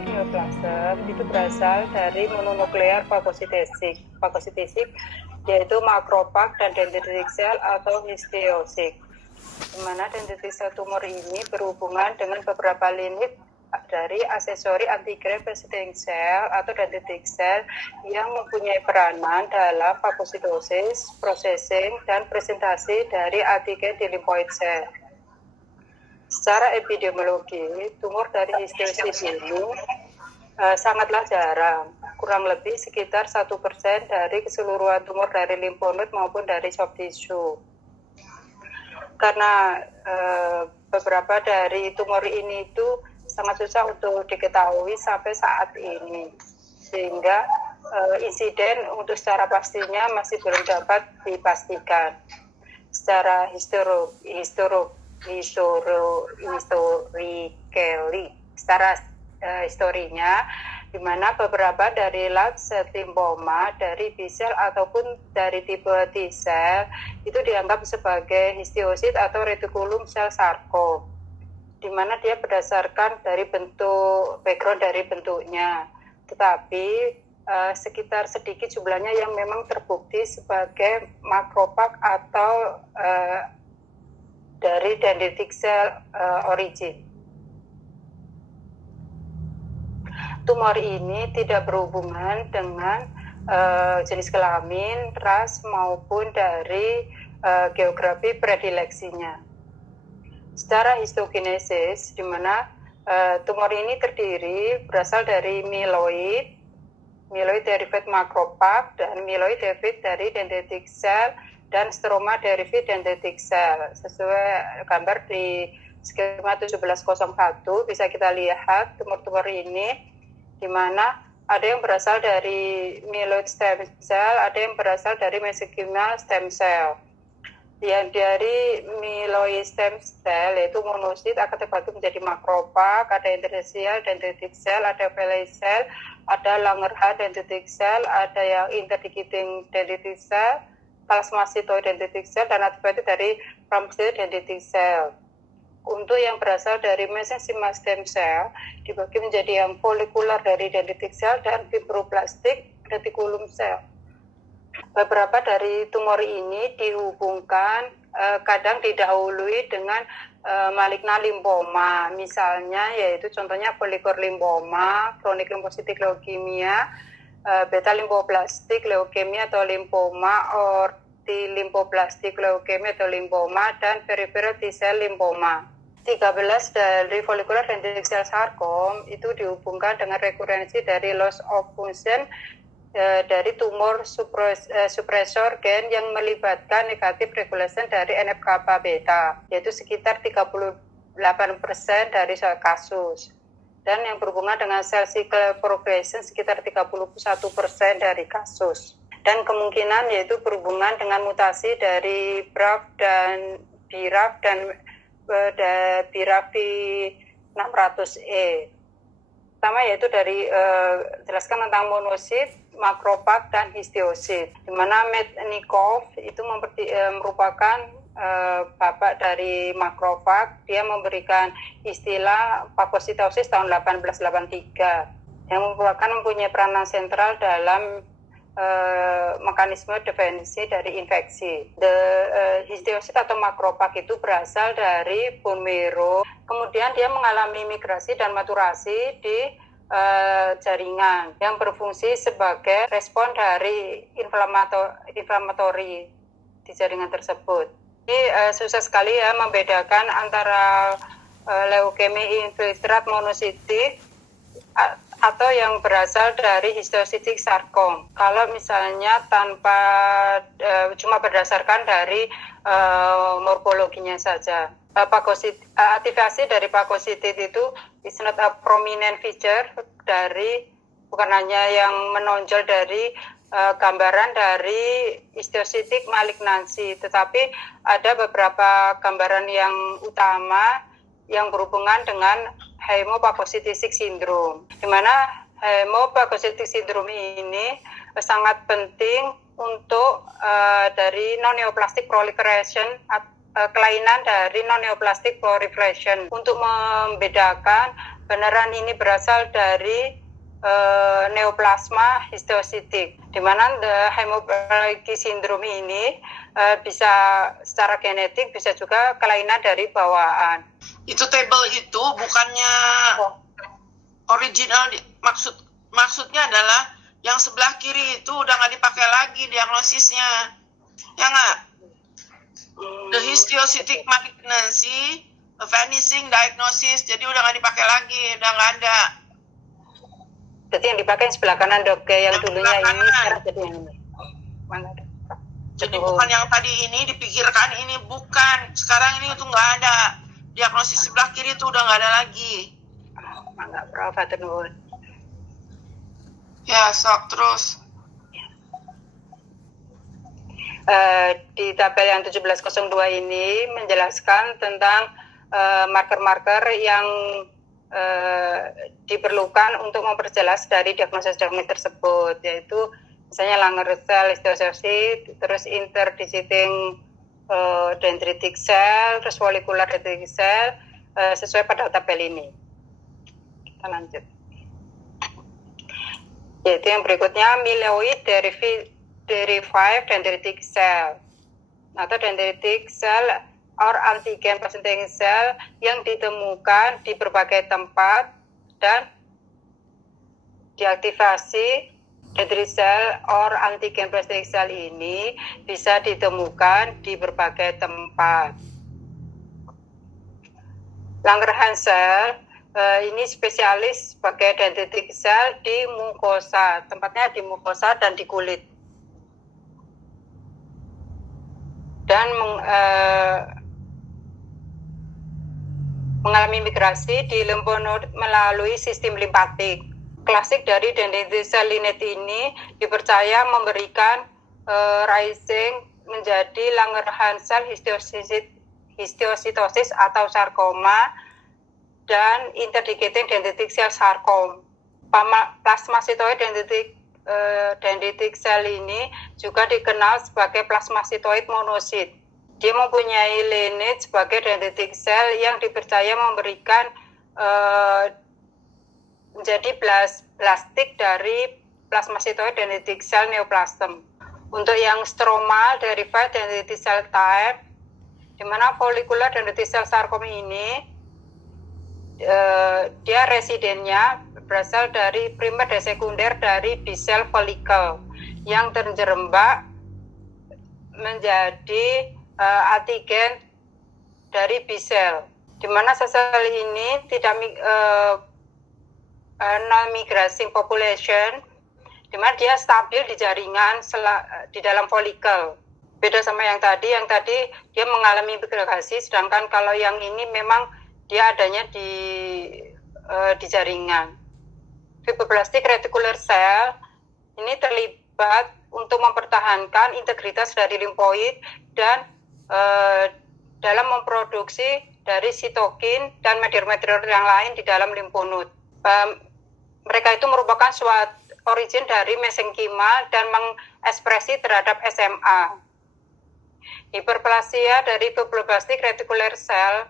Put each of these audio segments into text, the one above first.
neoplastik neoplasm itu berasal dari mononuklear fagositisik yaitu makrophag dan dendritic cell atau histiosit. Di mana dendritic cell tumor ini berhubungan dengan beberapa linik dari aksesori antigen-presenting cell atau dendritic cell yang mempunyai peranan dalam fagositosis, processing, dan presentasi dari antigen di lymphoid cell. Secara epidemiologi, tumor dari histiosit ini sangatlah jarang, kurang lebih sekitar 1% dari keseluruhan tumor dari limfonod maupun dari soft tissue. Karena beberapa dari tumor ini itu sangat susah untuk diketahui sampai saat ini, sehingga insiden untuk secara pastinya masih belum dapat dipastikan. Secara secara historinya, di mana beberapa dari large cell lymphoma dari B-cell ataupun dari tipe T-cell itu dianggap sebagai histiosit atau reticulum cell sarkom, di mana dia berdasarkan dari bentuk background dari bentuknya, tetapi sekitar sedikit jumlahnya yang memang terbukti sebagai makrophag atau dari dendritic cell origin. Tumor ini tidak berhubungan dengan jenis kelamin, ras maupun dari geografi predileksinya. Secara histogenesis, di mana tumor ini berasal dari myeloid derivat makrophag dan myeloid derivat dari dendritic cell dan stroma derivat dendritic cell. Sesuai gambar di skema 1701 bisa kita lihat tumor-tumor ini di mana ada yang berasal dari myeloid stem cell, ada yang berasal dari mesenchymal stem cell. Yang dari myeloid stem cell yaitu monosit akan terbagi menjadi makrophag, ada interstitial dendritic cell, ada Villei cell, ada Langerhans dendritic cell, ada yang interdigiting dendritic cell, plasmacytoid dendritic cell, dan akibatnya dari plasmacytoid dendritic cell. Untuk yang berasal dari mesenchymal stem cell dibagi menjadi yang folikular dari dendritic cell dan fibroblastik reticulum cell. Beberapa dari tumor ini dihubungkan kadang didahului dengan maligna limfoma, misalnya yaitu contohnya follicular lymphoma, chronic lymphocytic leukemia, beta lymphoblastic leukemia atau lymphoma, or T-lymphoblastic leukemia atau lymphoma, dan peripheral T-cell lymphoma. 13 dari follicular dendritic cell sarkom itu dihubungkan dengan rekurensi dari loss of function dari tumor suppressor gen yang melibatkan negatif regulation dari NF-kappa beta, yaitu sekitar 38% dari kasus. Dan yang berhubungan dengan cell cycle progression sekitar 31% dari kasus. Dan kemungkinan yaitu berhubungan dengan mutasi dari BRAF dan BRAF dan BRAF 600E. Pertama yaitu dari jelaskan tentang monosit, makrophag, dan histiosit. Di mana Metnikov itu merupakan bapak dari makrophag. Dia memberikan istilah fagositosis tahun 1883 yang mempunyai peranan sentral dalam mekanisme defensi dari infeksi. Histiosit atau makrophag itu berasal dari bone marrow, kemudian dia mengalami migrasi dan maturasi di jaringan yang berfungsi sebagai respon dari inflamatori di jaringan tersebut. Ini susah sekali ya membedakan antara leukemia infiltrat monositik atau yang berasal dari histiocytic sarkom. Kalau misalnya tanpa cuma berdasarkan dari morfologinya saja. Aktivasi dari fagositit itu is not a prominent feature dari, bukan hanya yang menonjol dari gambaran dari histiocytic malignancy, tetapi ada beberapa gambaran yang utama yang berhubungan dengan hemophagocytic syndrome, di mana hemophagocytic syndrome ini sangat penting untuk dari non-neoplastic proliferation, kelainan dari non-neoplastic proliferation, untuk membedakan beneran ini berasal dari neoplasma histiocytic, di mana hemophilia syndrome ini bisa secara genetik, bisa juga kelainan dari bawaan. Itu table itu bukannya original, maksudnya adalah yang sebelah kiri itu udah nggak dipakai lagi diagnosisnya, ya nggak? The histiocytic malignancy, vanishing diagnosis, jadi udah nggak dipakai lagi, udah nggak ada. Jadi yang dipakai yang sebelah kanan dok, yang dulunya ini sekarang jadi yang ini. Mana dok? Jadi bukan yang tadi ini dipikirkan, ini bukan. Sekarang ini itu nggak ada. Diagnosis sebelah kiri itu udah nggak ada lagi. Mangga, Prof. Hatur nuwun. Ya, sok terus. Di tabel yang 1702 ini menjelaskan tentang marker-marker yang diperlukan untuk memperjelas dari diagnosis tersebut, yaitu misalnya Langerhans histiocyte, terus interdigiting dendritic cell, terus follicular dendritic cell, sesuai pada tabel ini. Kita lanjut. Yaitu yang berikutnya myeloid derived dendritic cell atau dendritic cell or antigen presenting cell yang ditemukan di berbagai tempat dan diaktifasi. Dendritic cell or antigen presenting cell ini bisa ditemukan di berbagai tempat. Langerhans cell ini spesialis sebagai dendritic cell di mukosa, tempatnya di mukosa dan di kulit. Dan mengalami migrasi di lymphonoid melalui sistem limpatik. Klasik dari dendritic cell lineage ini dipercaya memberikan rising menjadi Langerhans cell histiocytosis atau sarkoma dan interdigiting dendritic cell sarkom. Plasmacytoid dendritic cell ini juga dikenal sebagai plasmacytoid monocyte. Dia mempunyai lineage sebagai dendritic cell yang dipercaya memberikan menjadi plastik dari plasmacytoid dendritic cell neoplasm. Untuk yang stromal derived dendritic cell type, di mana follicular dendritic cell sarkom ini dia residennya berasal dari primer dan sekunder dari B-cell follicle yang terjerembab menjadi antigen dari B-cell, di mana sel ini tidak non-migrating population, di mana dia stabil di jaringan di dalam folikel. Beda sama yang tadi dia mengalami migrasi, sedangkan kalau yang ini memang dia adanya di jaringan. Fibroblastic reticular cell ini terlibat untuk mempertahankan integritas dari limfoid dan dalam memproduksi dari sitokin dan mediator yang lain di dalam limfonod. Mereka itu merupakan suatu origin dari mesenkima dan mengekspresi terhadap SMA. Hiperplasia dari fibroblastic reticular cell,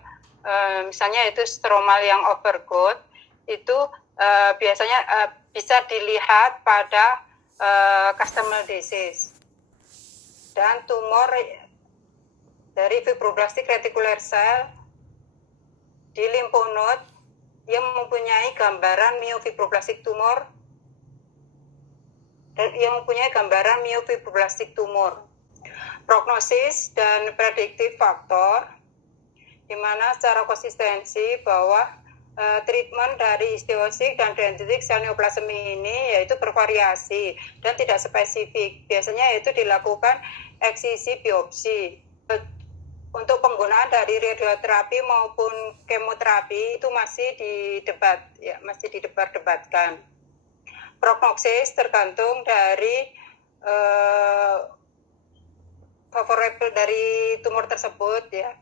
misalnya itu stromal yang overgrowth, itu biasanya bisa dilihat pada customary disease. Dan tumor dari fibroblastic reticular cell di limfonod yang mempunyai gambaran myofibroblastic tumor dan yang mempunyai gambaran myofibroblastic tumor. Prognosis dan predictive factor, di mana secara konsistensi bahwa treatment dari histiocytic dan dendritic cell neoplasm ini yaitu bervariasi dan tidak spesifik. Biasanya itu dilakukan eksisi biopsi. Untuk penggunaan dari radioterapi maupun kemoterapi itu masih didebat-debatkan. Prognosis tergantung dari favorable dari tumor tersebut ya,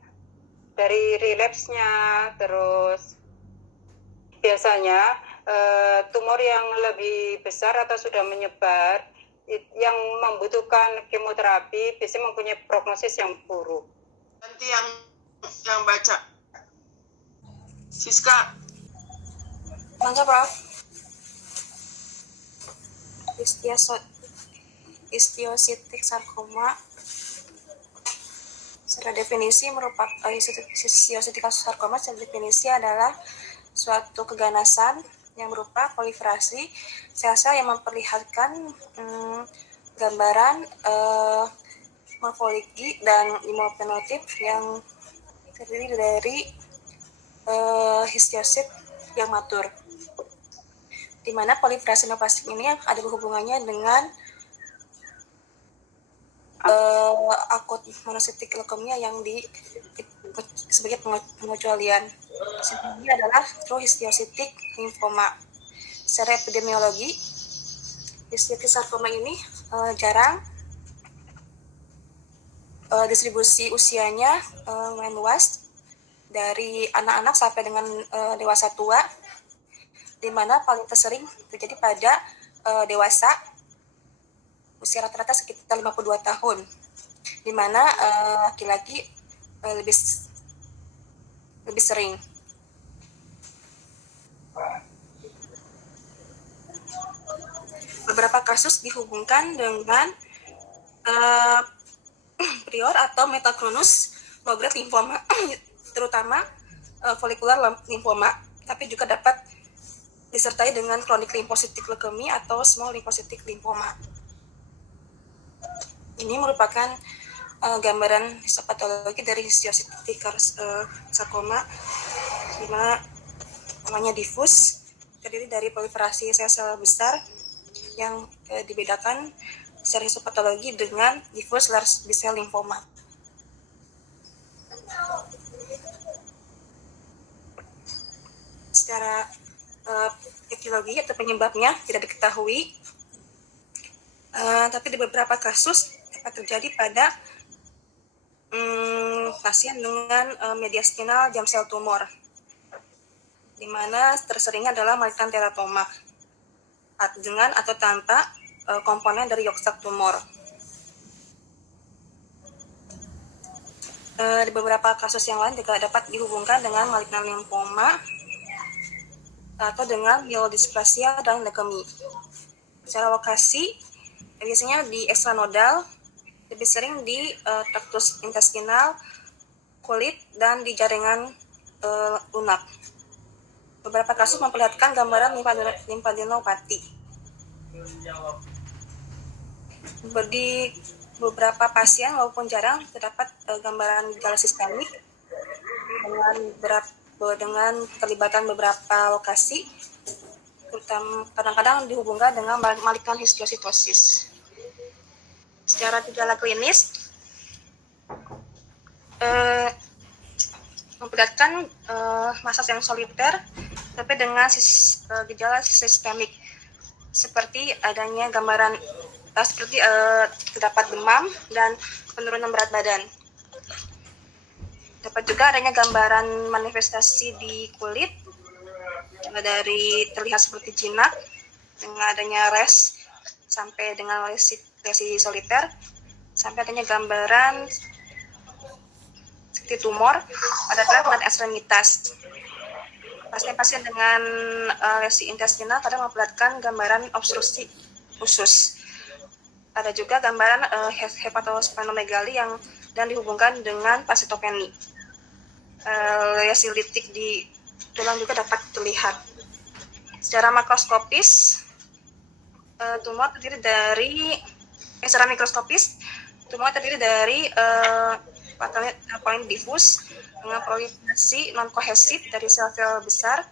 dari relapse-nya, terus biasanya tumor yang lebih besar atau sudah menyebar yang membutuhkan kemoterapi biasanya mempunyai prognosis yang buruk. Nanti yang baca Siska. Mangga, Prof. Histiocytic sarkoma secara definisi merupakan histiocytic sarkoma secara definisi adalah suatu keganasan yang berupa proliferasi sel-sel yang memperlihatkan gambaran morfologi dan immunofenotip yang terdiri dari histiosit yang matur, di mana proliferasi neoplastik ini ada hubungannya dengan akut monocytic leukemia yang sebagai pengecualian. Ini adalah true histiocytic lymphoma. Secara epidemiologi, histiocytic sarkoma ini jarang, distribusi usianya lumayan luas, dari anak-anak sampai dengan dewasa tua, di mana paling tersering terjadi pada dewasa, usia rata-rata sekitar 52 tahun, di mana laki-laki lebih sering. Beberapa kasus dihubungkan dengan prior atau metachronous low-grade lymphoma, terutama follicular lymphoma, tapi juga dapat disertai dengan chronic lymphocytic leukemia atau small lymphocytic lymphoma. Ini merupakan gambaran histopatologi dari histiocytic sarkoma, di mana namanya difus, terdiri dari proliferasi sel-sel besar yang dibedakan secara histopatologi dengan diffuse large B-cell lymphoma. Secara etiologi atau penyebabnya tidak diketahui, tapi di beberapa kasus dapat terjadi pada pasien dengan mediastinal germ cell tumor, di mana terseringnya adalah malignant teratoma dengan atau tanpa komponen dari yolk-sac tumor. Di beberapa kasus yang lain juga dapat dihubungkan dengan malignant lymphoma atau dengan myelodysplasia dan leukemia. Secara lokasi, biasanya di ekstranodal, lebih sering di traktus intestinal, kulit, dan di jaringan lunak. Beberapa kasus memperlihatkan gambaran lymphadenopati. Di beberapa pasien walaupun jarang terdapat gambaran gejala sistemik dengan terlibatan beberapa lokasi, terutama kadang-kadang dihubungkan dengan malignant histiocytosis. Secara gejala klinis memperlihatkan massa yang soliter, tapi dengan gejala sistemik, seperti adanya gambaran terdapat demam dan penurunan berat badan. Dapat juga adanya gambaran manifestasi di kulit, dari terlihat seperti jinak dengan adanya rash sampai dengan lesi soliter, sampai adanya gambaran seperti tumor pada telapak ekstremitas. Pasien-pasien dengan lesi intestinal kadang memperlihatkan gambaran obstruksi usus. Ada juga gambaran hepatosplenomegali dan dihubungkan dengan pasitopeni. Lesi litik di tulang juga dapat terlihat. Secara makroskopis, tumor terdiri dari secara mikroskopis, tumor terdiri dari poin difus dengan proliferasi non-kohesif dari sel-sel besar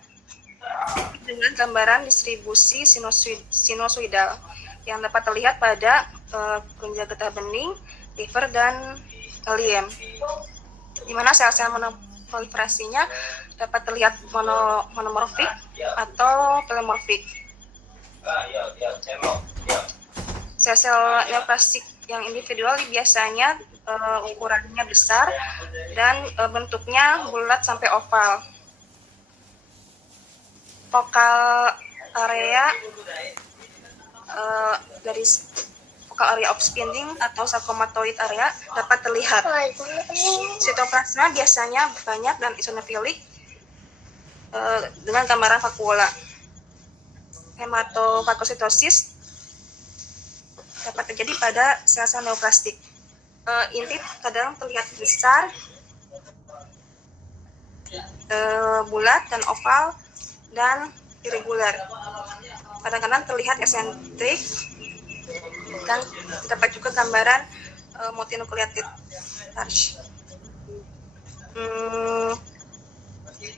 dengan gambaran distribusi sinusoidal yang dapat terlihat pada kelenjar getah bening, liver, dan liem, di mana sel-sel proliferasinya dapat terlihat monomorfik atau telemorfik. Sel-sel neoplastik yang individual biasanya ukurannya besar dan bentuknya bulat sampai oval. Focal area dari focal area of spinding atau sarkomatoid area dapat terlihat. Sitoplasma biasanya banyak dan eosinofilik dengan gambaran vakuola. hematofagositosis dapat terjadi pada sel-sel neoplastik. Inti kadang terlihat besar, bulat dan oval dan irregular. Kadang-kadang terlihat eksentrik dan terdapat juga gambaran multinucleated starch.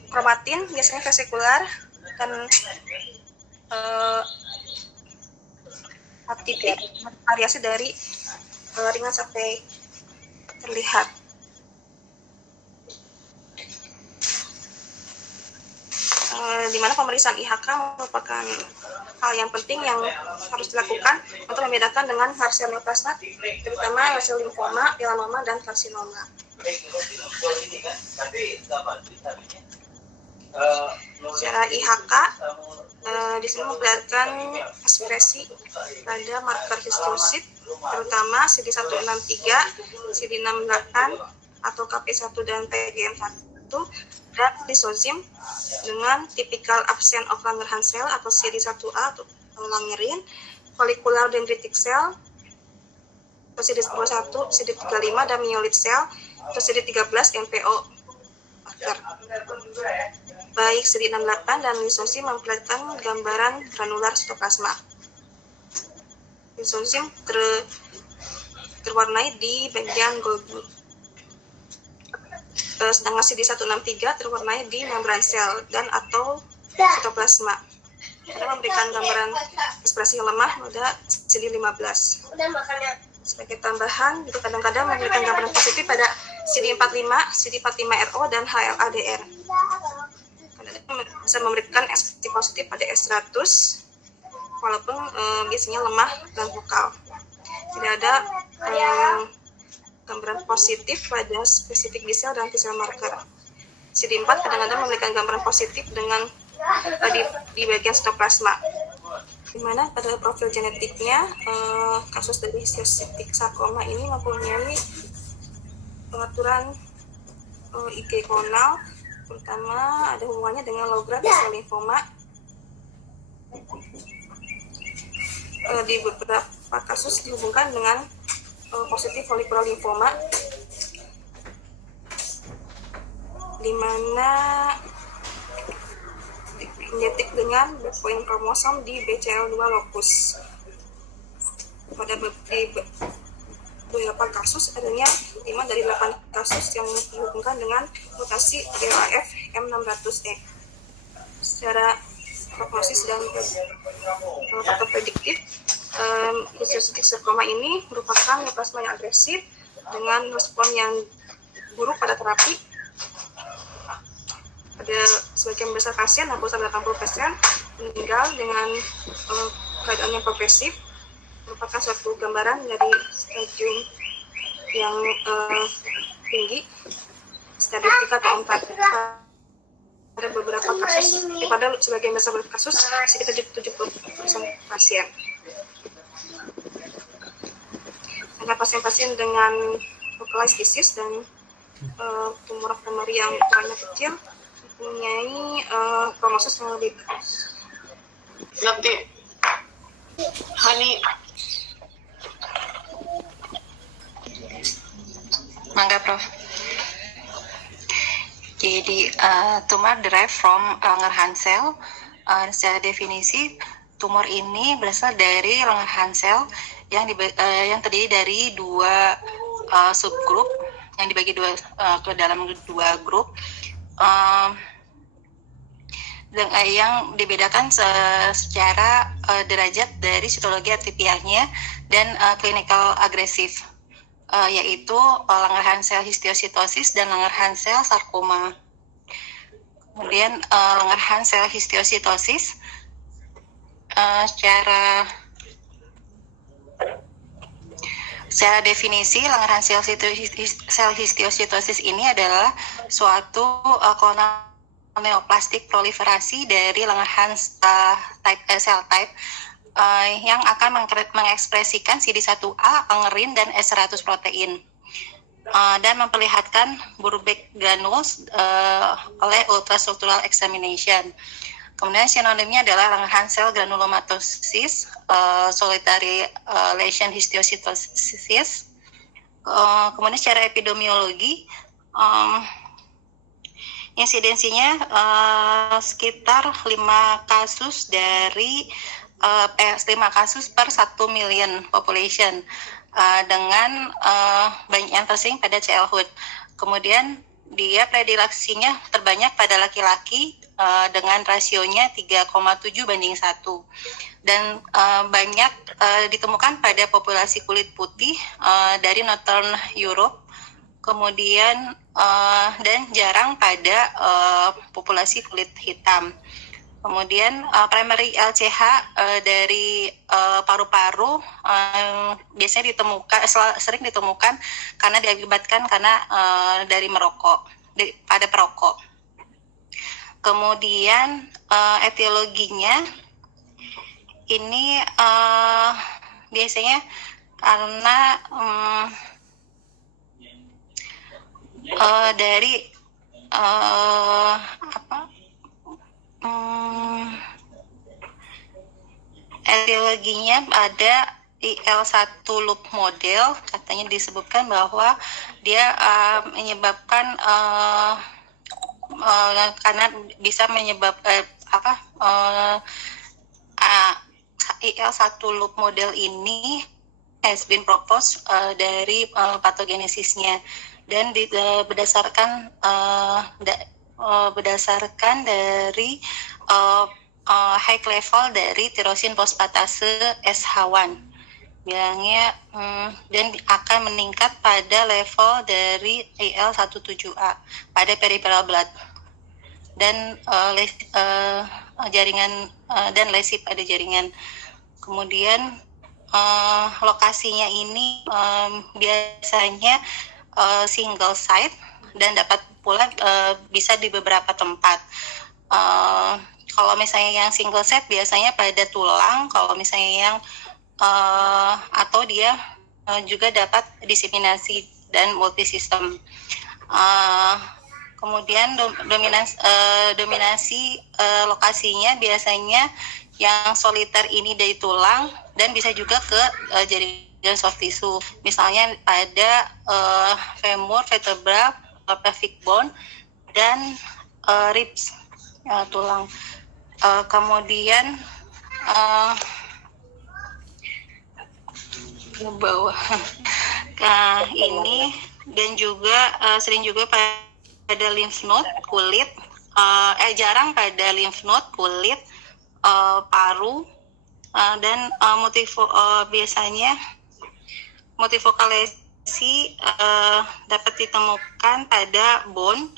Kromatin biasanya vesikular dan atipik, variasi dari ringan sampai terlihat. Di mana pemeriksaan IHK merupakan hal yang penting yang harus dilakukan untuk membedakan dengan harsel neoplasma, terutama harsel limfoma, melanoma, dan karsinoma. Secara IHK, di sini memperlihatkan ekspresi pada marker histiosit, terutama CD163, CD68, atau KP1 dan PGM1, dan lisozim dengan typical absent of Langerhans cell atau CD1A atau Langerin, follicular dendritic cell atau CD21, CD35, dan myeloid cell atau CD13 MPO marker. Baik CD68 dan lisozim memperlihatkan gambaran granular sitoplasma. Lisozim terwarnai di bagian golgi. Sedangkan CD163 terwarnai di membran sel dan atau sitoplasma. Kita memberikan gambaran ekspresi lemah pada CD15. Sebagai tambahan, itu kadang-kadang memberikan gambaran positif pada CD45, CD45RO, dan HLA-DR. Kadang-kadang bisa memberikan ekspresi positif pada S100, walaupun biasanya lemah dan vokal. Tidak ada gambaran positif pada spesifik B-cell dan T-cell marker. CD4 kadang-kadang memberikan gambaran positif dengan di bagian sitoplasma, di mana pada profil genetiknya kasus dari histiocytic sarcoma ini mempunyai pengaturan IG klonal, terutama ada hubungannya dengan low grade B-cell lymphoma. Di beberapa kasus dihubungkan dengan positif follicular lymphoma, di mana genetik dengan backbone kromosom di BCL2 locus. Pada beberapa kasus adanya 5 dari 8 kasus yang dihubungkan dengan mutasi DLAF M600E. Secara prognosis dan prediktif, histiocytic sarcoma ini merupakan neoplasma yang agresif dengan respon yang buruk pada terapi. Pada sebagian besar pasien, 60-80% meninggal dengan keadaan yang progresif, merupakan suatu gambaran dari stadium yang tinggi, stadium 3 atau 4. Pada beberapa kasus, pada sebagian besar kasus, sekitar 70% pasien. Ada pasien-pasien dengan localized disease dan tumor primary yang ukurannya kecil, mempunyai prognosis yang lebih baik. Nanti, Hani. Mangga, Prof. Jadi, tumor derived from Langerhans cell. Secara definisi, tumor ini berasal dari Langerhans cell yang terdiri dari dua subgrup yang dibagi ke dalam dua grup. Yang dibedakan secara derajat dari sitologi atipiahnya dan clinical agresif, yaitu Langerhans cell histiocytosis dan Langerhans cell sarcoma. Kemudian Langerhans cell histiocytosis secara definisi, Langerhans cell histiocytosis ini adalah suatu klonal neoplastik proliferasi dari Langerhans cell type yang akan mengekspresikan CD1A, Langerin, dan S100 protein dan memperlihatkan Burbeck granules oleh ultrastructural examination. Kemudian sinonimnya adalah Langerhans-Cell granulomatosis, solitary lesion histiocytosis. Kemudian secara epidemiologi, insidensinya sekitar 5 kasus dari 5 kasus per 1 million population, dengan banyak yang tersering pada childhood. Kemudian dia predileksinya terbanyak pada laki-laki dengan rasionya 3,7:1, dan banyak ditemukan pada populasi kulit putih dari Northern Europe, kemudian dan jarang pada populasi kulit hitam. Kemudian primary LCH dari paru-paru biasanya sering ditemukan karena diakibatkan karena dari merokok, pada perokok. Kemudian etiologinya ini biasanya karena dari etiologinya ada IL-1 loop model, katanya disebutkan bahwa dia menyebabkan karena bisa menyebabkan IL-1 loop model ini has been proposed dari patogenesisnya, dan berdasarkan dari high level dari tirosin fosfatase SH1 bilangnya, dan akan meningkat pada level dari IL-17A pada peripheral blood dan jaringan dan lesi pada jaringan. Kemudian lokasinya ini biasanya single site dan dapat pula bisa di beberapa tempat. Kalau misalnya yang single site biasanya pada tulang, kalau misalnya yang atau dia juga dapat diseminasi dan multisistem. Kemudian dominasi lokasinya biasanya yang soliter ini dari tulang dan bisa juga ke jaringan soft tissue, misalnya pada femur, vertebra, pelvic bone, dan ribs, tulang. Kemudian ke bawah ini, dan juga sering juga pada lymph node kulit, jarang pada lymph node kulit, paru, dan biasanya multifokal lesi dapat ditemukan pada bone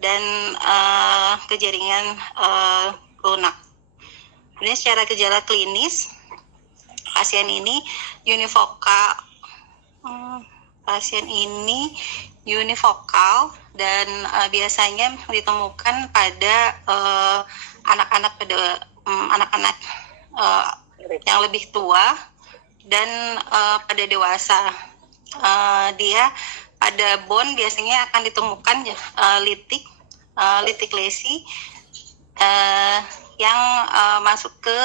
dan kejaringan lunak. Kemudian secara gejala klinis, pasien ini unifokal dan biasanya ditemukan pada anak-anak yang lebih tua dan pada dewasa. Dia pada bone biasanya akan ditemukan litik lesi yang masuk ke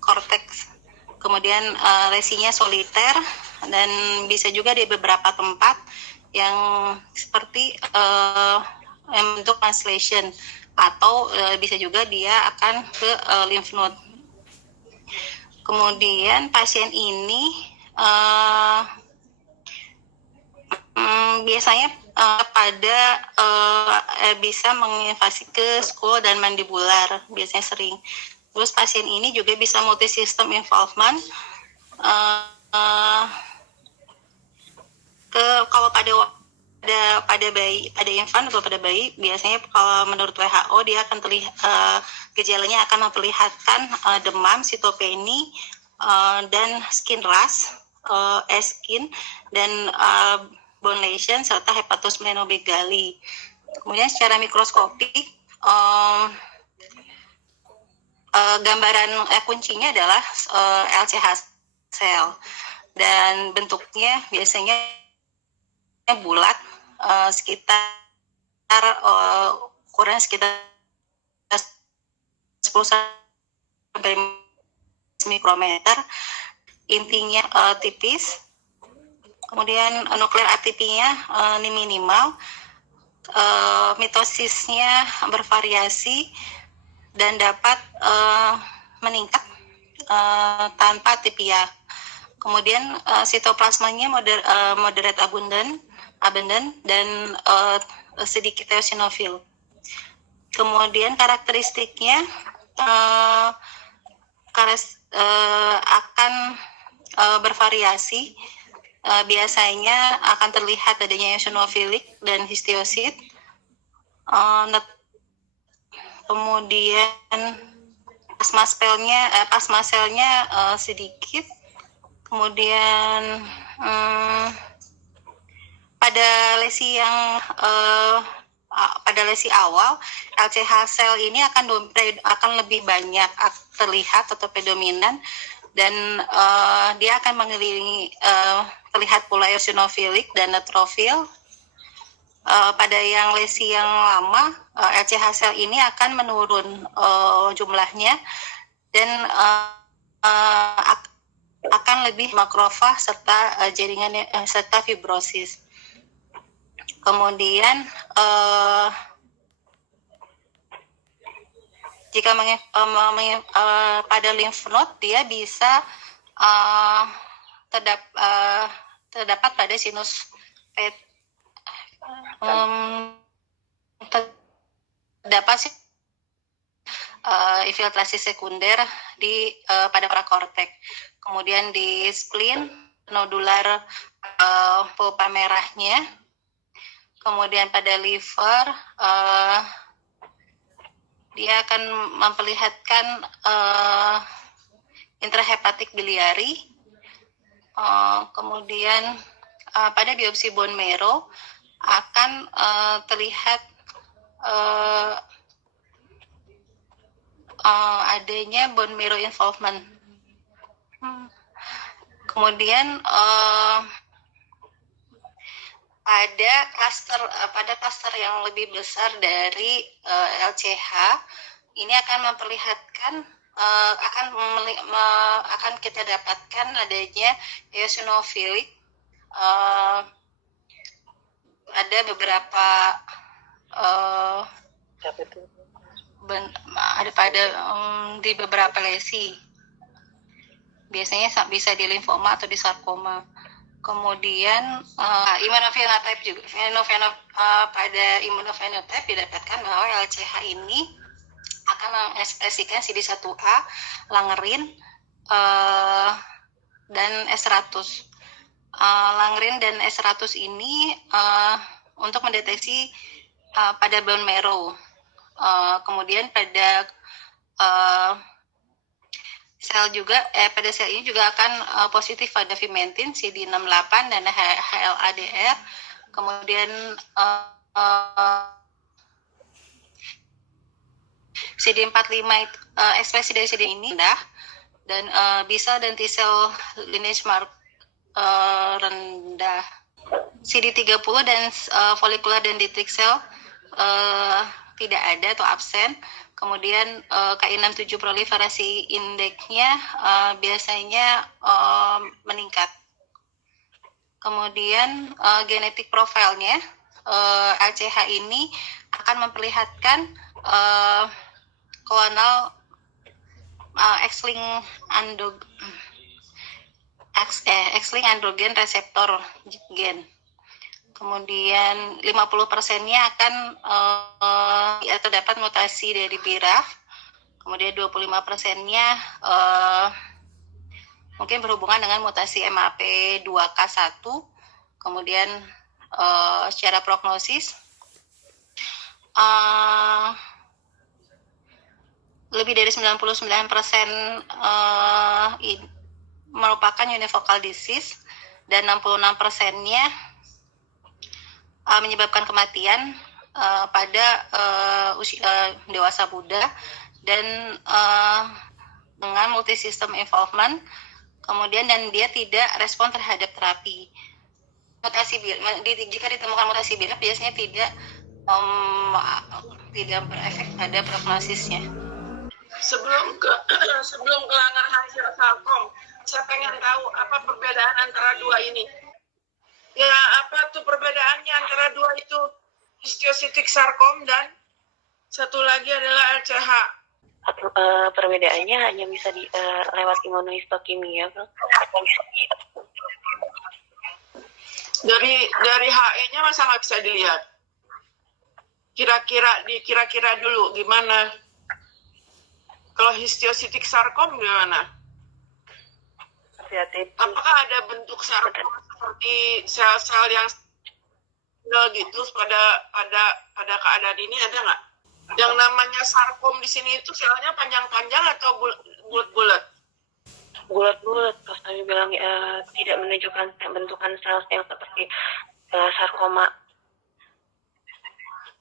korteks. Kemudian lesinya soliter dan bisa juga di beberapa tempat yang seperti bentuk translation, atau bisa juga dia akan ke lymph node. Kemudian pasien ini biasanya bisa menginvasi ke skull dan mandibular, biasanya sering. Terus pasien ini juga bisa multisystem involvement. Kalau pada bayi, pada infant atau pada bayi, biasanya kalau menurut WHO dia akan gejalanya akan memperlihatkan demam, sitopeni, dan skin rash, skin, dan bone lesion serta hepatosplenomegaly. Kemudian secara mikroskopik, gambaran kuncinya adalah LCH cell, dan bentuknya biasanya bulat, sekitar ukuran sekitar 10 sampai mikrometer, intinya tipis, kemudian nuklear ATP-nya minimal, mitosisnya bervariasi dan dapat meningkat tanpa atipia. Kemudian sitoplasmanya moderate abundant dan sedikit eosinofil. Kemudian karakteristiknya akan bervariasi. Biasanya akan terlihat adanya eosinofilik dan histiosit. Kemudian plasma selnya sedikit. Kemudian pada lesi awal, LCH sel ini akan lebih banyak terlihat atau predominan, dan dia akan mengelilingi terlihat pula eosinofilik dan neutrofil. Pada yang lesi yang lama, LCH sel ini akan menurun jumlahnya dan akan lebih makrofag serta jaringan serta fibrosis. Kemudian jika pada lymph node dia bisa terdapat pada sinus terdapat infiltrasi sekunder pada prakortek. Kemudian di spleen nodular pulpa merahnya. Kemudian pada liver dia akan memperlihatkan intrahepatik biliari. Kemudian pada biopsi bone marrow akan terlihat adanya bone marrow involvement. Kemudian pada klaster yang lebih besar dari LCH ini akan memperlihatkan akan kita dapatkan adanya eosinofilik. Ada beberapa di beberapa lesi. Biasanya bisa di limfoma atau di sarkoma. Kemudian immunofenotype juga, pada immunofenotype didapatkan bahwa LCH ini akan mengekspresikan CD1A, langerin, dan S100. Langerin dan S100 ini untuk mendeteksi pada bone marrow. Kemudian pada pada sel ini juga akan positif pada vimentin, CD68 dan HLA-DR. Kemudian CD45 ekspresi dari CD ini dan B-cell dan T-cell lineage mark rendah. CD30 dan follicular dendritic cell tidak ada atau absen. Kemudian Ki67 proliferasi indeksnya biasanya meningkat. Kemudian genetik profilnya, LCH ini akan memperlihatkan klonal X-linked androgen reseptor gen. Kemudian 50%-nya akan terdapat mutasi dari BRAF. Kemudian 25%-nya mungkin berhubungan dengan mutasi MAP2K1. Kemudian secara prognosis lebih dari 99% merupakan unifocal disease dan 66%-nya menyebabkan kematian pada usia dewasa muda dan dengan multisystem involvement. Kemudian dan dia tidak respon terhadap terapi. Jika ditemukan mutasi BRAF biasanya tidak berefek pada prognosisnya. sebelum ke sebelum ke Langerhans sarkom, saya pengen tahu apa perbedaan antara dua ini. Ya, apa tuh perbedaannya antara dua itu? Histiocytic sarkom dan satu lagi adalah LCH. Perbedaannya hanya bisa lewat imunohistokimia, Bro. Dari HE-nya masa nggak bisa dilihat? Kira-kira dulu gimana? Kalau histiocytic sarkom gimana? Apakah ada bentuk sarkom seperti sel-sel yang gitu pada keadaan ini, ada nggak? Yang namanya sarkom di sini itu selnya panjang-panjang atau bulat-bulat? Bulat-bulat, terus kami bilang tidak menunjukkan bentukan sel yang seperti sarkoma.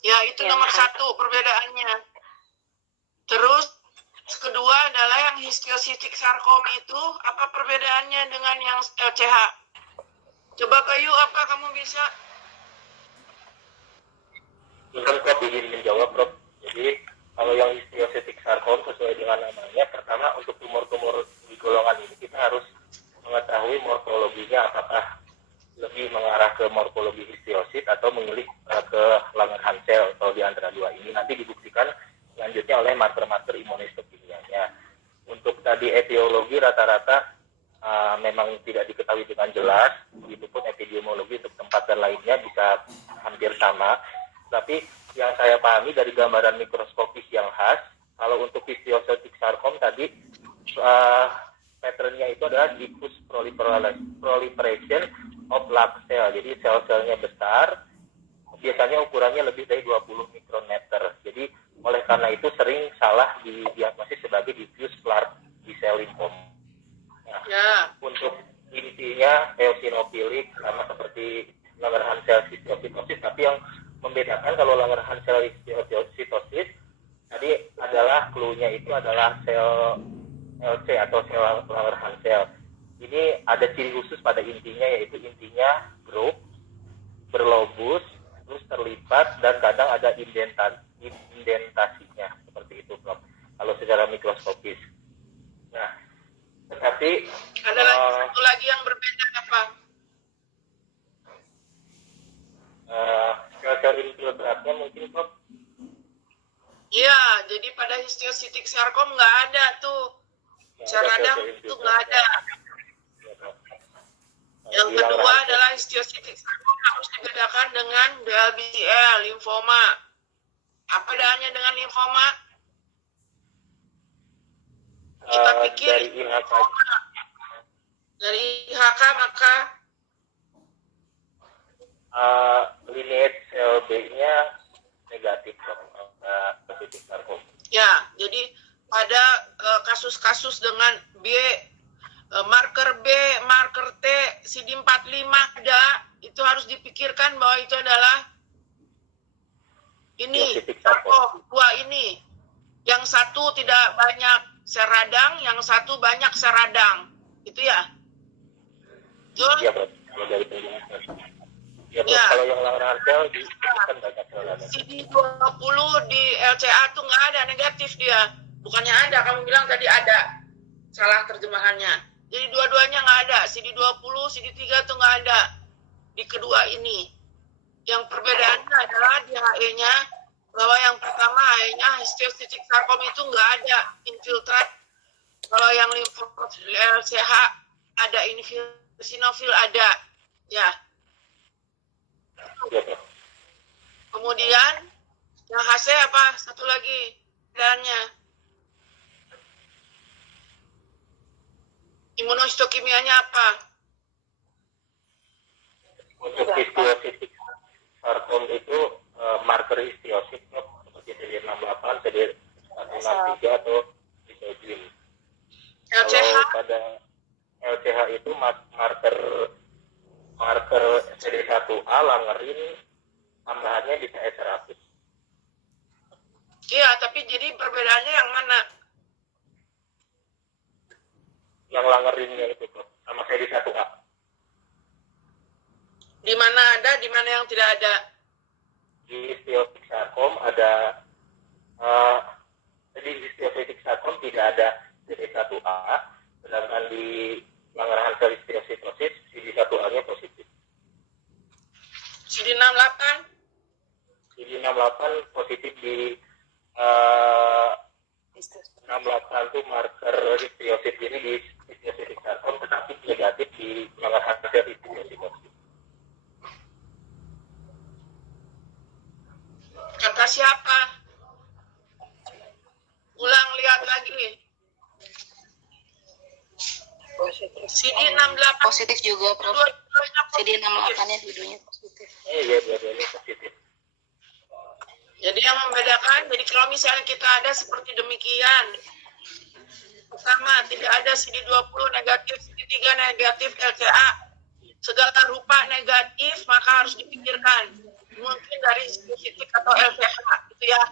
Ya, itu nomor satu perbedaannya. Terus kedua adalah yang histiocytic sarkom itu, apa perbedaannya dengan yang LCH? Coba Bayu, apa kamu bisa? Kan Prof ingin menjawab, Prof. Jadi kalau yang histiocytic sarkom sesuai dengan namanya, pertama untuk tumor-tumor di golongan ini kita harus mengetahui morfologinya, apakah lebih mengarah ke morfologi histiosit atau memilih ke Langerhans cell. Kalau di antara dua ini nanti dibuktikan selanjutnya oleh marker-marker imunistokimianya. Untuk tadi etiologi rata-rata memang tidak diketahui dengan jelas, begitupun epidemiologi untuk tempat dan lainnya bisa hampir sama. Tapi yang saya pahami dari gambaran mikroskopis yang khas, kalau untuk histiocytic sarkom tadi patternnya itu adalah diffuse proliferation of large cell. Jadi sel-selnya besar, biasanya ukurannya lebih dari 20 mikrometer. Jadi oleh karena itu sering salah didiagnosis sebagai diffuse large B-cell lymphoma. Nah, untuk intinya eosinofilik sama seperti Langerhans cell histiocytosis, tapi yang membedakan kalau Langerhans cell histiocytosis tadi adalah clue-nya itu adalah sel LC atau sel Langerhans cell. Ini ada ciri khusus pada intinya, yaitu intinya grup, berlobus, terus terlipat, dan kadang ada indentasinya seperti itu, Prof. Kalau secara mikroskopis. Nah, tetapi ada satu lagi yang berbeda apa? Sel-sel infiltratnya mungkin, Prof. Iya, jadi pada histiocytic sarkom nggak ada tuh. Radang itu nggak ada. Yang kedua adalah histiocytic sarkom harus dibedakan dengan DLBCL, limfoma. Apa bedanya dengan limfoma? Kita pikir dari IHK maka lineage sel B-nya negatif, positif sarkom. Ya, jadi pada kasus-kasus dengan marker B, marker T, CD45 ada, itu harus dipikirkan bahwa itu adalah ini sarkom, dua ini. Yang satu tidak banyak sel radang, yang satu banyak sel radang. Itu ya? Betul? Iya, Bro. Kalau dari penjelasan. Ya, Bro. Kalau yang Langerhans cell kan banyak sel radang. CD20 di LCA tuh nggak ada, negatif dia. Bukannya ada, kamu bilang tadi ada. Salah terjemahannya. Jadi dua-duanya nggak ada. CD20, CD3 tuh nggak ada. Di kedua ini. Yang perbedaannya adalah di HE-nya, bahwa yang pertama HE-nya histiocytic sarkom itu nggak ada infiltrat. Kalau yang LCH ada eosinofil ada. Ya. Kemudian yang HC apa? Satu lagi perbedaannya. Imunohistokimianya apa? Untuk histiocytic sarkom itu marker histiosit seperti CD68, CD163 atau cytokinin. LCH? Kalau pada LCH itu marker CD1A langerin tambahannya bisa S100. Iya, tapi jadi perbedaannya yang mana? Yang langerinnya itu sama CD1A. Di mana ada, di mana yang tidak ada? Di histiocytic sarkom ada di histiocytic sarkom tidak ada CD1A, sedangkan di Langerhans histiocytosis CD1A-nya positif. CD68 CD68 positif di 68 itu marker histiosit ini di histiocytic sarkom, tetapi negatif di Langerhans histiocytosis. kata siapa? Ulang lihat lagi. CD68 Positif juga, Prof. dua-duanya positif. CD68-nya dua-duanya positif. Iya, dua-duanya positif. Jadi yang membedakan, jadi kalau misalnya kita ada seperti demikian, pertama tidak ada CD20 negatif, CD3 negatif, LCA, segala rupa negatif, maka harus dipikirkan mungkin dari histiocytic atau LCA, gitu ya.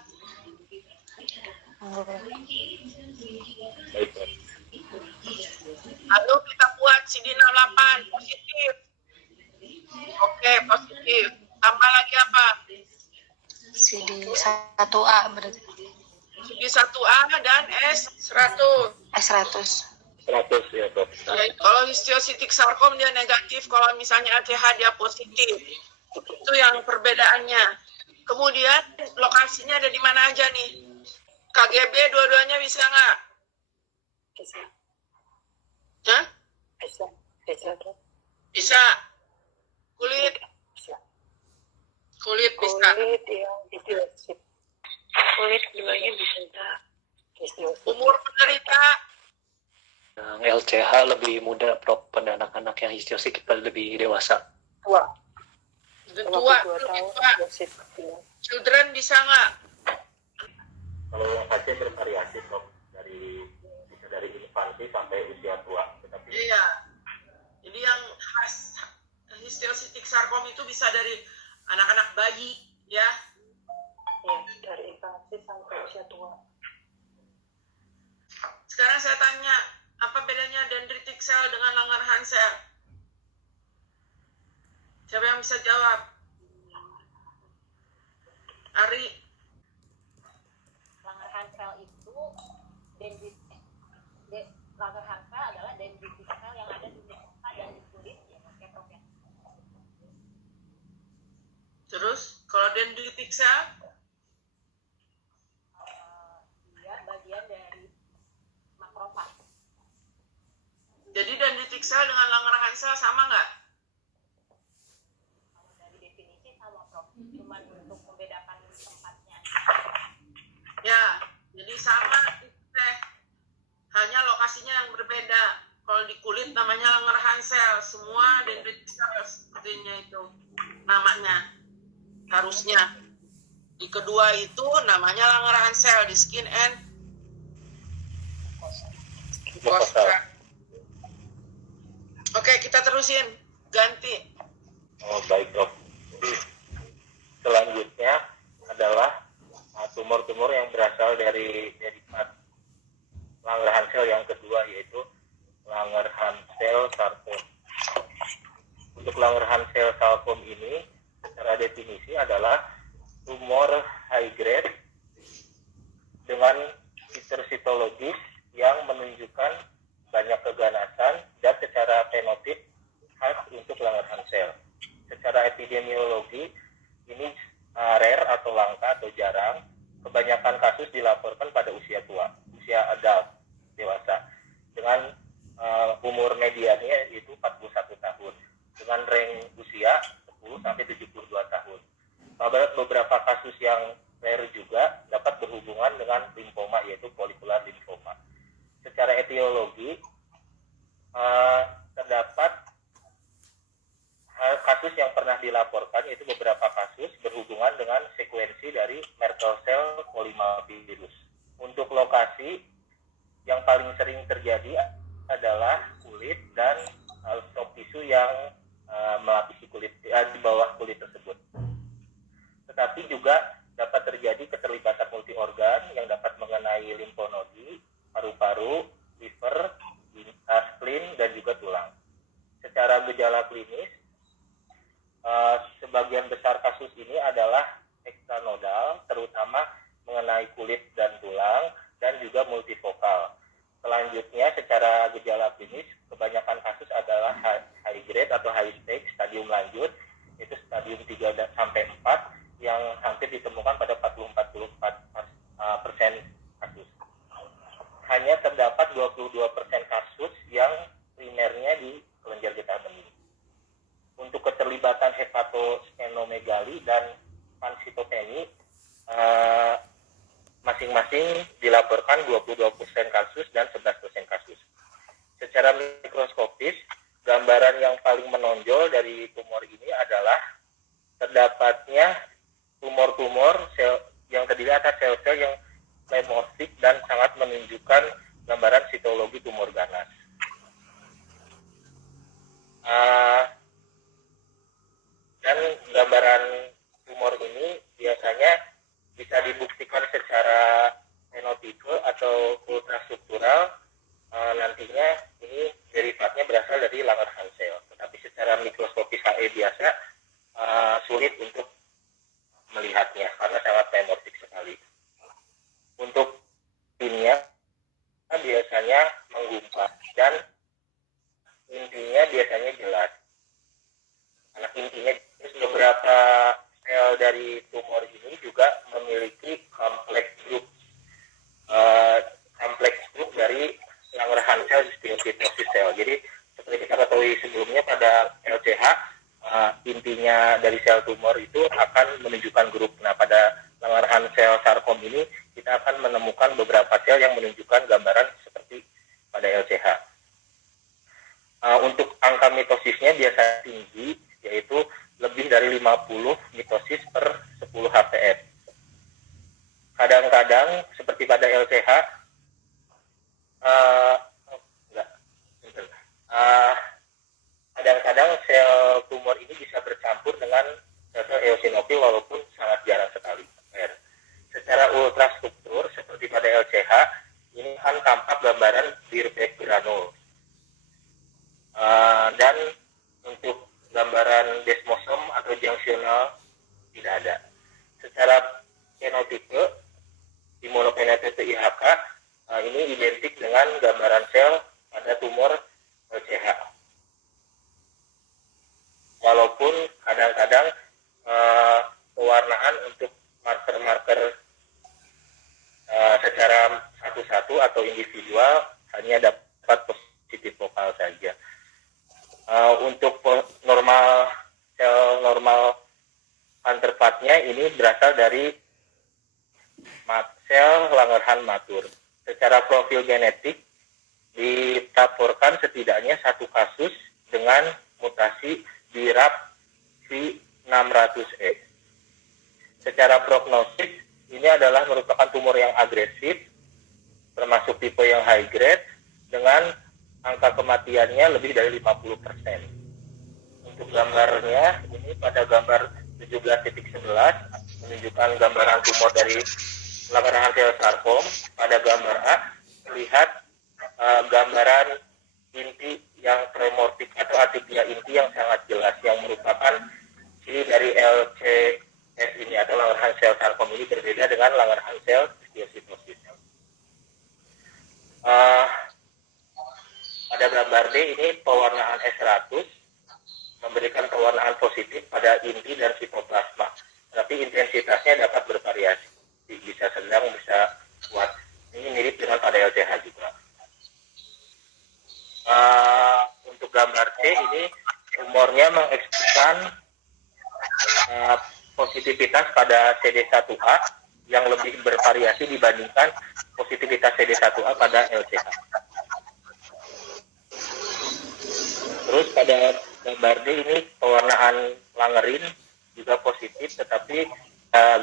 Baik. Lalu kita buat CD68 positif. Oke, positif. Tambah lagi apa? CD1A berarti. CD1A dan S100. S100. 100 ya, Prof. Ya, kalau histiocytic sarkom dia negatif, kalau misalnya LCH dia positif. Itu yang perbedaannya. Kemudian lokasinya ada di mana aja nih? KGB dua-duanya bisa nggak? Bisa. Hah? Bisa. Bisa. Bisa. Kulit Bisa. Kulit bisa. Kulit yang histiosit. Kulit keduanya bisa. Histiosit. Umur penderita Yang LCH lebih muda, Prof, pada anak-anak yang histiocytic lebih dewasa. Tua. tua. 52 tahun. Tua. Histiosit. Children bisa nggak? Kalau yang kecil bervariasi, Prof, bisa dari infansi sampai usia tua. Tetapi Iya. Jadi yang khas histiocytic sarkom itu bisa dari anak-anak bayi, ya. Ya, dari infansi sampai usia tua. Sekarang saya tanya, apa bedanya dendritic cell dengan Langerhans cell? Siapa yang bisa jawab? Ari, Langerhans cell itu Langerhans cell adalah dendritic cell yang ada di muka dan di kulit ya, oke, Prof, ya. terus kalau dendritic cell, Dia bagian dari makrofag. jadi dendritic cell dengan Langerhans cell sama nggak? Kalau dari definisi sama, Prof, cuman untuk membedakan tempatnya. Ya, jadi sama, hanya lokasinya yang berbeda. Kalau di kulit namanya Langerhans cell, semua dendritic cell sepertinya itu namanya harusnya. Di kedua itu namanya Langerhans cell di skin and mucosa. Oke, kita terusin. Ganti. oh, baik, Prof. Selanjutnya adalah tumor-tumor yang berasal dari derivat Langerhans cell yang kedua, yaitu Langerhans cell sarkom. Untuk Langerhans cell sarkom ini secara definisi adalah tumor high grade dengan fitur sitologis yang menunjukkan banyak keganasan dan secara fenotip khas untuk Langerhans cell. Secara epidemiologi ini rare atau langka atau jarang. Kebanyakan kasus dilaporkan pada usia tua, usia adult, dewasa, dengan umur mediannya yaitu 41 tahun, dengan range usia 10 sampai 72 tahun. Beberapa kasus yang rare juga dapat berhubungan dengan limfoma, yaitu folikular limfoma. Secara etiologi terdapat kasus yang pernah dilaporkan, yaitu beberapa kasus berhubungan dengan sekuensi dari Merkel cell polymavirus. Untuk lokasi yang paling sering terjadi adalah kulit dan soft tissue yang melapisi kulit di bawah kulit tersebut. Tetapi juga dapat terjadi keterlibatan multi organ yang dapat mengenai limfonodi, paru-paru, liver, spleen, dan juga tulang. Secara gejala klinis, sebagian besar kasus ini adalah ekstranodal, terutama mengenai kulit dan tulang, dan juga multifokal. Selanjutnya, secara gejala klinis, kebanyakan kasus adalah high grade atau high stage, stadium lanjut, itu stadium 3 sampai 4, yang hampir ditemukan pada 40-44% kasus. Hanya terdapat 22% kasus yang primernya di kelenjar getah bening. Untuk keterlibatan hepatosplenomegali dan pansitopeni, masing-masing dilaporkan 22% kasus dan 11% kasus. Secara mikroskopis, gambaran yang paling menonjol dari tumor ini adalah terdapatnya tumor-tumor sel yang terdiri atas sel-sel yang pleomorfik dan sangat menunjukkan gambaran sitologi tumor ganas. Dan gambaran tumor ini biasanya bisa dibuktikan secara fenotipe atau ultrastruktural. Nantinya ini derivatnya berasal dari Langerhans-Sell, tetapi secara mikroskopis HE biasa sulit untuk melihatnya karena sangat pleomorfik sekali. Untuk intinya biasanya menggumpal dan intinya biasanya jelas. Anak intinya beberapa sel dari tumor ini juga memiliki kompleks grup dari Langerhans-Sell histiocytosis cell. Jadi seperti kita ketahui sebelumnya pada LCH, intinya dari sel tumor itu akan menunjukkan grup. Nah, pada Langerhans-Sell sarkom ini kita akan menemukan beberapa sel yang menunjukkan gambaran seperti pada LCH. Untuk angka mitosisnya biasa tinggi, yaitu lebih dari 50 mitosis per 10 HPS. Kadang-kadang seperti pada LCH, kadang-kadang sel tumor ini bisa bercampur dengan sel eosinofil walaupun sangat jarang sekali. Secara ultrastruktur seperti pada LCH, ini kan tampak gambaran Birbeck granul. Dan untuk gambaran desmosom atau junctional tidak ada. Secara fenotipe, imunophenotype IHK ini identik dengan gambaran sel pada tumor LCH. Walaupun kadang-kadang pewarnaan untuk marker-marker secara satu-satu atau individual hanya dapat positif vokal saja. Untuk sel normal counterpartnya ini berasal dari sel Langerhans matur. Secara profil genetik ditaporkan setidaknya satu kasus dengan mutasi di RAP V600E. Secara prognosis ini adalah merupakan tumor yang agresif, termasuk tipe yang high grade, dengan angka kematiannya lebih dari 50%. Untuk gambarnya, ini pada gambar 17.11 menunjukkan gambaran tumor dari Langerhans-Sell sarkom. Pada gambar A terlihat gambaran inti yang pleomorfik atau atipia inti yang sangat jelas, yang merupakan ciri dari LCS ini atau Langerhans-Sell sarkom ini berbeda dengan Langerhans-Sell histiocytosis. Pada gambar D ini pewarnaan S100 memberikan pewarnaan positif pada inti dan sitoplasma, tapi intensitasnya dapat bervariasi, bisa sedang, bisa kuat. Ini mirip dengan pada LCH juga. Untuk gambar C ini tumornya mengekspresikan positivitas pada CD1A yang lebih bervariasi dibandingkan positivitas CD1A pada LCH. Terus pada gambar D ini pewarnaan Langerin juga positif, tetapi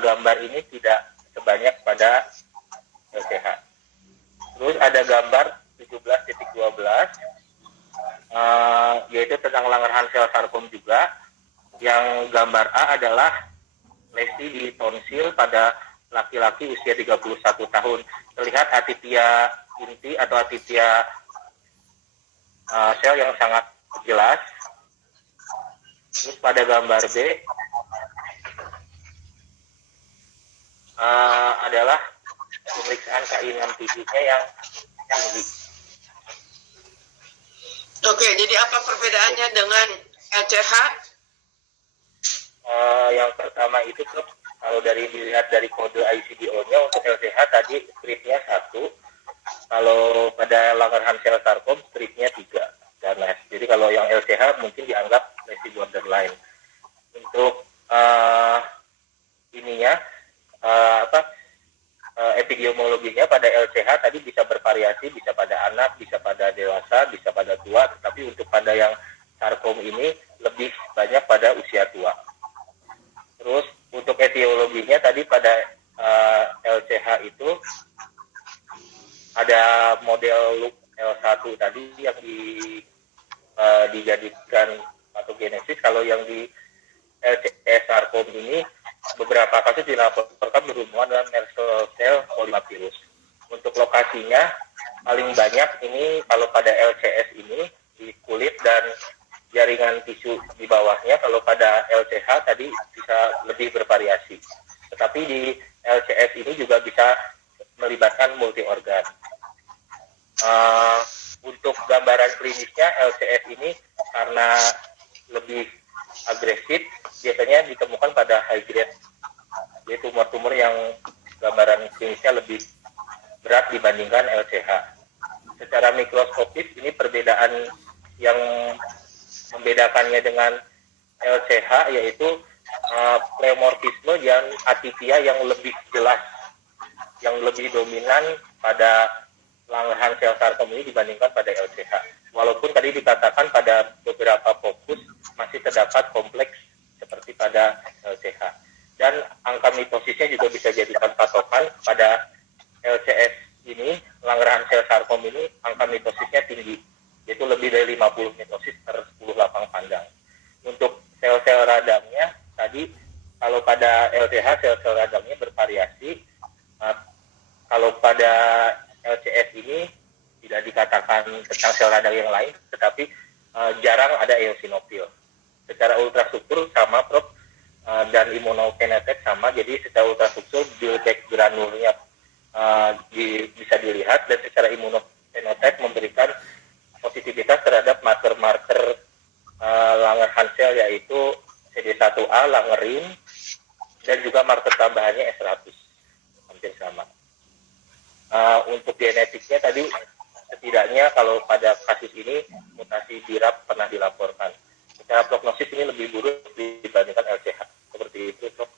gambar ini tidak sebanyak pada LCH. Terus ada gambar 17.12 yaitu tentang Langerhans-Sell sarkom juga, yang gambar A adalah lesi di tonsil pada laki-laki usia 31 tahun. Terlihat atipia inti atau atipia sel yang sangat jelas. Terus pada gambar B adalah pemeriksaan KI67-nya yang tinggi. Oke, jadi apa perbedaannya dengan LCH? Yang pertama itu Prof, kalau dilihat dari kode ICD-nya untuk LCH tadi stripnya 1, kalau pada Langerhans sarkom stripnya 3 ganas. Jadi kalau yang LCH mungkin dianggap lesi borderline. Untuk epidemiologinya pada LCH tadi bisa bervariasi, bisa pada anak, bisa pada dewasa, bisa pada tua, tetapi untuk pada yang sarkom ini lebih banyak pada usia tua. Terus untuk etiologinya tadi pada LCH itu ada model L1 tadi yang dijadikan patogenesis. Kalau yang di LCS sarkom ini beberapa kasus dilaporkan berhubungan dengan Merkel cell polymavirus. Untuk lokasinya paling banyak ini kalau pada LCS ini di kulit dan jaringan tisu di bawahnya. Kalau pada LCH tadi bisa lebih bervariasi. Tetapi di LCS ini juga bisa melibatkan multi organ. Untuk gambaran klinisnya LCS ini karena lebih agresif biasanya ditemukan pada high grade, yaitu tumor-tumor yang gambaran klinisnya lebih berat dibandingkan LCH. Secara mikroskopis ini perbedaan yang membedakannya dengan LCH yaitu pleomorfisme dan atipia yang lebih jelas, yang lebih dominan pada Langerhans sarkom ini dibandingkan pada LCH. Walaupun tadi dikatakan pada beberapa fokus masih terdapat kompleks seperti pada LCH. Dan angka mitosisnya juga bisa jadikan patokan pada LCS ini, Langerhans sarkom ini angka mitosisnya tinggi, yaitu lebih dari 50 mitosis per 10 lapang pandang. Untuk sel-sel radangnya, tadi kalau pada LCH sel-sel radangnya bervariasi, kalau pada LCS ini tidak dikatakan tentang sel radang yang lain, tetapi jarang ada eosinofil. Secara ultrastruktur sama Prof, dan imunophenotype sama, jadi secara ultrastruktur Bilbek granulnya bisa dilihat, dan secara imunophenotype memberikan positivitas terhadap marker-marker Langerhans yaitu CD1A, Langerin, dan juga marker tambahannya S100, hampir sama. Untuk genetiknya tadi setidaknya kalau pada kasus ini mutasi BRAF pernah dilaporkan. Secara prognosis ini lebih buruk dibandingkan LCH. Seperti itu, Prof.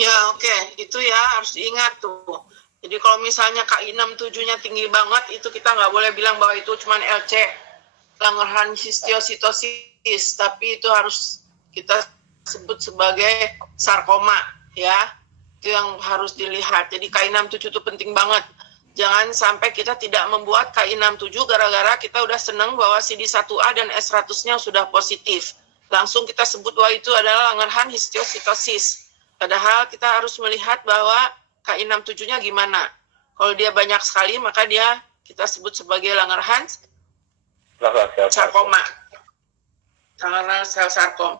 Ya, oke. Itu ya harus diingat tuh. Jadi kalau misalnya KI67-nya tinggi banget, itu kita nggak boleh bilang bahwa itu cuma LC, Langerhans histiocytosis, tapi itu harus kita sebut sebagai sarkoma, ya. Itu yang harus dilihat. Jadi KI67 itu penting banget. Jangan sampai kita tidak membuat KI67 gara-gara kita udah senang bahwa CD1A dan S100-nya sudah positif. Langsung kita sebut bahwa itu adalah Langerhans histiocytosis. Padahal kita harus melihat bahwa KI67-nya gimana. Kalau dia banyak sekali, maka dia kita sebut sebagai Langerhans sarkoma. Langerhans sel sarkom.